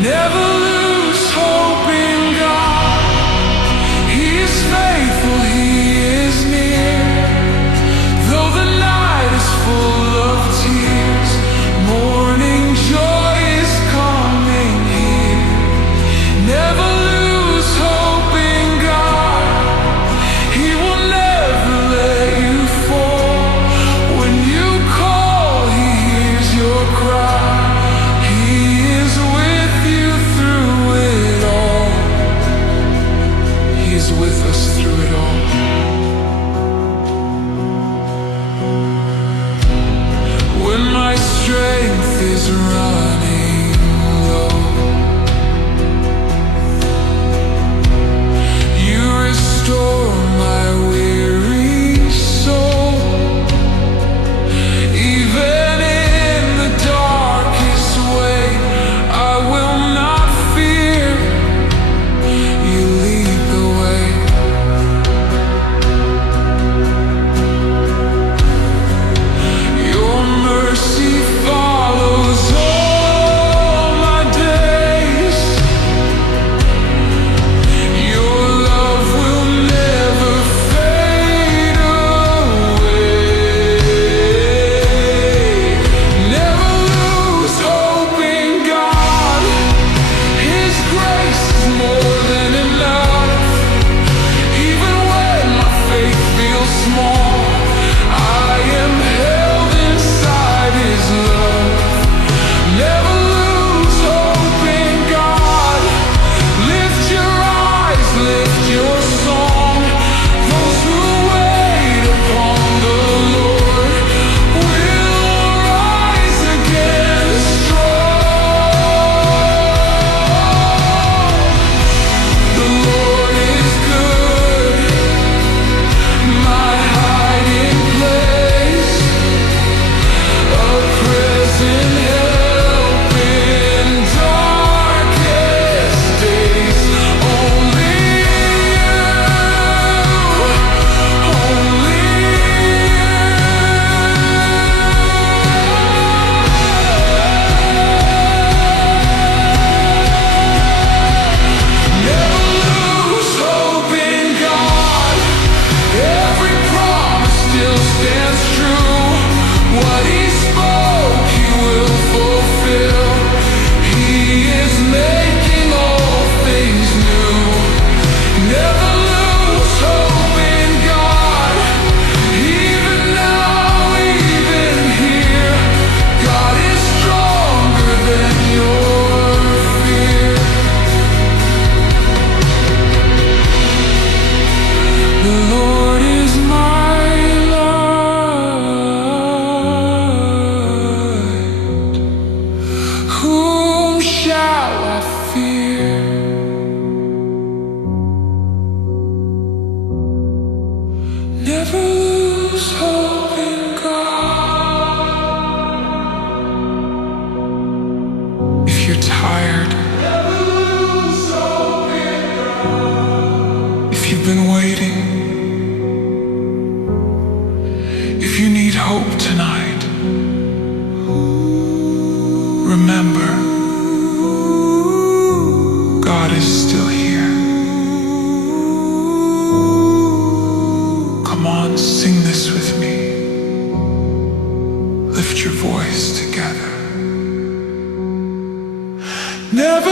Never lose hope in God. He is faithful, He is near. Though the night is full of tears, morning joy is coming here. Never lose hope in God. He will never let you fall. When you call, He hears your cry. He is with you through it all. He is with us through it all. When my strength is running low, You restore my weary soul. Even in the darkest way, I will not fear. You lead the way. Your mercy follows all my days. Your love will never fade away. Never lose hope in God. His grace is more than enough. Even when my faith feels small, I am held inside His love. Never lose hope in God. Lift your eyes, lift your song. Those who wait upon the Lord will rise again strong. The Lord is good, my hiding place, a present help in darkest days. Only You, only Never lose hope in God. Every promise still stands true. What He spoke, He will fulfill. He is making all things new. Never lose hope in God. Even now, even here, God is stronger than your fear. The Lord is my light. Whom shall I fear? Never lose hope in God. If you're tired, never lose hope in God. If you've been waiting, if you need hope tonight, remember, God is still here. Come on, sing this with me. Lift your voice together. Never